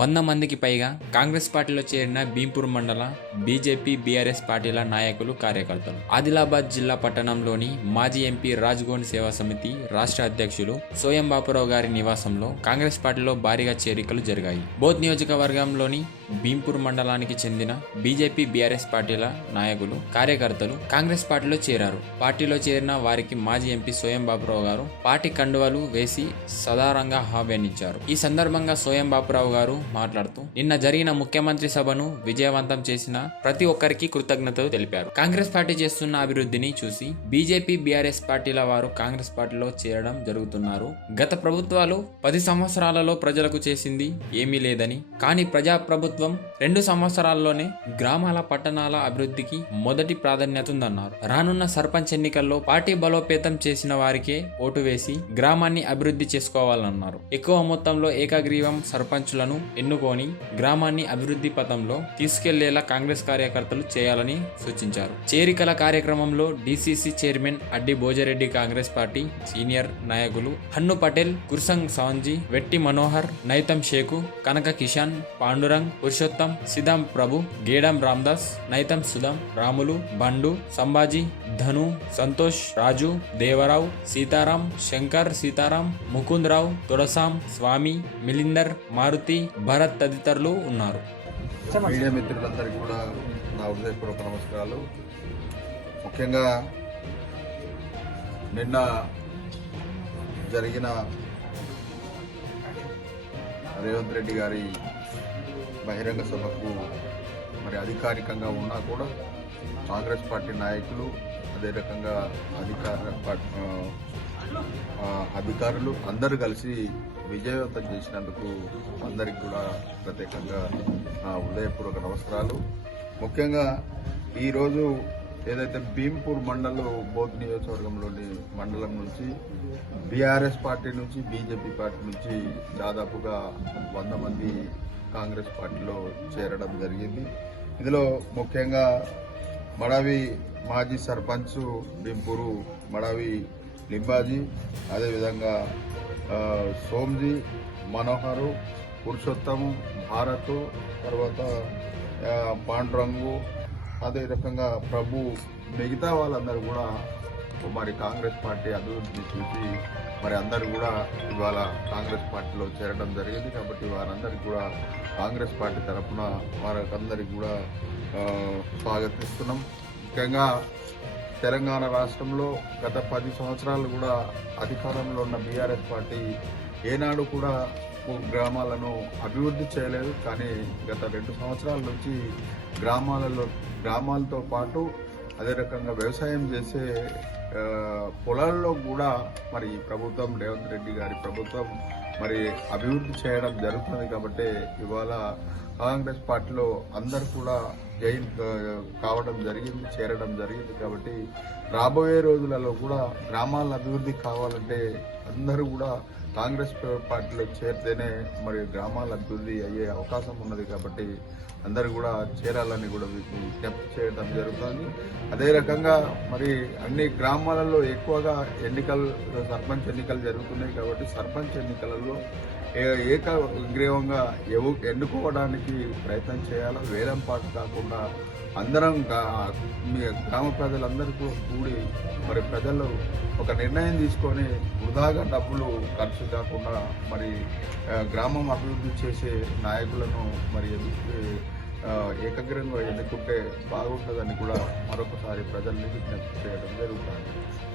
100 మందికి పైగా కాంగ్రెస్ పార్టీలో చేరిన భీంపూర్ మండల బీజేపీ బీఆర్ఎస్ పార్టీల నాయకులు కార్యకర్తలు. ఆదిలాబాద్ జిల్లా పట్టణంలోని మాజీ ఎంపీ రాజ్గోన్ సేవా సమితి రాష్ట్ర అధ్యక్షులు సోయం బాపురావు గారి నివాసంలో కాంగ్రెస్ పార్టీలో భారీగా చేరికలు జరిగాయి. బోధ్ నియోజకవర్గంలోని భీంపూర్ మండలానికి చెందిన బీజేపీ బీఆర్ఎస్ పార్టీల నాయకులు కార్యకర్తలు కాంగ్రెస్ పార్టీలో చేరారు. పార్టీలో చేరిన వారికి మాజీ ఎంపీ సోయం బాపురావు గారు పార్టీ కండువాలు వేసి సదారంగా ఆహ్వానించారు. ఈ సందర్భంగా సోయం బాపురావు గారు మాట్లాడుతూ నిన్న జరిగిన ముఖ్యమంత్రి సభను విజయవంతం చేసిన ప్రతి ఒక్కరికి కృతజ్ఞతలు తెలిపారు. కాంగ్రెస్ పార్టీ చేస్తున్న అభివృద్ధిని చూసి బీజేపీ బీఆర్ఎస్ పార్టీల వారు కాంగ్రెస్ పార్టీలో చేరడం జరుగుతున్నారు. గత ప్రభుత్వాలు 10 సంవత్సరాలలో ప్రజలకు చేసింది ఏమీ లేదని, కానీ ప్రజా ప్రభుత్వం 2 సంవత్సరాల్లోనే గ్రామాల పట్టణాల అభివృద్ధికి మొదటి ప్రాధాన్యత ఉందన్నారు. రానున్న సర్పంచ్ ఎన్నికల్లో పార్టీ బలోపేతం చేసిన వారికే ఓటు వేసి గ్రామాన్ని అభివృద్ధి చేసుకోవాలన్నారు. ఎక్కువ మొత్తంలో ఏకగ్రీవం సర్పంచులను ఎన్నుకొని గ్రామాన్ని అభివృద్ధి పథంలో తీసుకెళ్లేలా కాంగ్రెస్ కార్యకర్తలు చేయాలని సూచించారు. చేరికల కార్యక్రమంలో DCC chairman Addi Bhojareddy, Congress party senior నాయకులు హన్ను పటేల్, కుర్సంగ్ సాంజీ, వెట్టి మనోహర్, నైతం షేకు, కనక కిషాన్, పాండురంగ్, పురుషోత్తం, సిదాం ప్రభు, గేడం రామ్దాస్, నైతం సుధాం, రాములు, బండు, సంబాజీ, ధను, సంతోష్, రాజు, దేవరావు, సీతారాం, శంకర్, సీతారాం, ముకుందరావు, తొడసాం, స్వామి, మిలిందర్, మారుతి, భరత్ తదితరులు ఉన్నారు. మీడియా మిత్రులందరికీ కూడా నా హృదయపూర్వక నమస్కారాలు. ముఖ్యంగా నిన్న జరిగిన రేవంత్ రెడ్డి గారి బహిరంగ సభకు మరి అధికారికంగా ఉన్నా కూడా కాంగ్రెస్ పార్టీ నాయకులు, అదే రకంగా అధికారులు అందరూ కలిసి విజయవంతం చేసినందుకు అందరికి కూడా ప్రత్యేకంగా నా హృదయపూర్వక నమస్కారాలు. ముఖ్యంగా ఈరోజు ఏదైతే భీంపూర్ మండలం బోధ్ నియోజకవర్గంలోని మండలం నుంచి బీఆర్ఎస్ పార్టీ నుంచి బీజేపీ పార్టీ నుంచి దాదాపుగా 100 మంది కాంగ్రెస్ పార్టీలో చేరడం జరిగింది. ఇందులో ముఖ్యంగా మడావి మాజీ సర్పంచ్ భీంపూరు మడావి లింబాజీ, అదేవిధంగా సోమ్జీ, మనోహరు, పురుషోత్తము, భారత్, తర్వాత పాండురంగు, అదే రకంగా ప్రభు, మిగతా వాళ్ళందరూ కూడా మరి కాంగ్రెస్ పార్టీ అభివృద్ధిని చూసి మరి అందరూ కూడా ఇవాళ కాంగ్రెస్ పార్టీలో చేరడం జరిగింది. కాబట్టి వారందరికీ కూడా కాంగ్రెస్ పార్టీ తరఫున వారందరికీ కూడా స్వాగతిస్తున్నాం. ముఖ్యంగా తెలంగాణ రాష్ట్రంలో గత 10 సంవత్సరాలు కూడా అధికారంలో ఉన్న బీఆర్ఎస్ పార్టీ ఏనాడు కూడా గ్రామాలను అభివృద్ధి చేయలేదు. కానీ గత 2 సంవత్సరాల నుంచి గ్రామాలతో పాటు అదే రకంగా వ్యవసాయం చేసే పొలాల్లో కూడా మరి ప్రభుత్వం, రేవంత్ రెడ్డి గారి ప్రభుత్వం మరి అభివృద్ధి చేయడం జరుగుతుంది. కాబట్టి ఇవాళ కాంగ్రెస్ పార్టీలో అందరు కూడా జాయిన్ కావడం జరిగింది, చేరడం జరిగింది. కాబట్టి రాబోయే రోజులలో కూడా గ్రామాల అభివృద్ధి కావాలంటే అందరూ కూడా కాంగ్రెస్ పార్టీలో చేరితేనే మరి గ్రామాల అభివృద్ధి అయ్యే అవకాశం ఉన్నది. కాబట్టి అందరూ కూడా చేరాలని కూడా విజ్ఞప్తి చేయడం జరుగుతుంది. అదే రకంగా మరి అన్ని గ్రామాలలో ఎక్కువగా సర్పంచ్ ఎన్నికలు జరుగుతున్నాయి. కాబట్టి సర్పంచ్ ఎన్నికలలో ఏకగ్రీవంగా ఎన్నుకోవడానికి ప్రయత్నం చేయాలి. వేలం పాటు కాకుండా అందరం గ్రామ ప్రజలందరూ కూడి మరి ప్రజలు ఒక నిర్ణయం తీసుకొని వృధాగా డబ్బులు ఖర్చు కాకుండా మరి గ్రామం అభివృద్ధి చేసే నాయకులను మరి ఏకగ్రీవంగా ఎన్నుకుంటే బాగుంటుందని కూడా మరొకసారి ప్రజల్ని విజ్ఞప్తి చేయడం జరుగుతుంది.